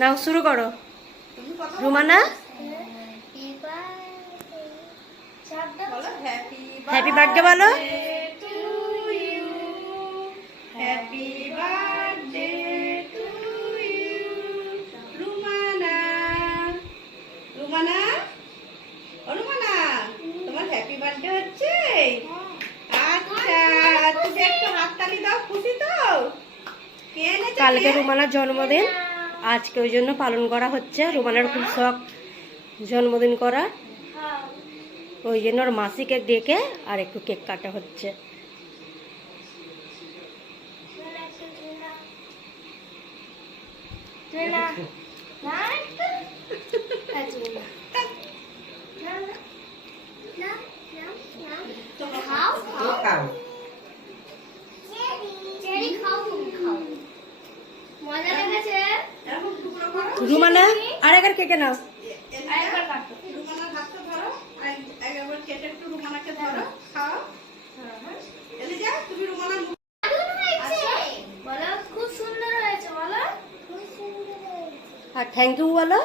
নাও শুরু করো Rumana. Happy birthday বলো। Happy birthday to you Rumana. Rumana, ও রুমানা, তোমার হ্যাপি বার্থডে হচ্ছে? আচ্ছা, তুমি একটু হাততালি দাও, খুশি তো? কে এনেছে? কালকে রুমানার জন্মদিন, আজকে ওই জন্য পালন করা হচ্ছে। রুমানার খুব শখ জন্মদিন করা, ওই জন্য ওর মাসিকে ডেকে আর একটু কেক কাটা হচ্ছে। রুমানা আর একবার কেকে নাও। রুমানার হাতটা ধরো, একবার কেটে একটু রুমানাকে ধরো, খাও। এলিজা, তুমি রুমানার মুখ আর থ্যাংক ইউ বলো।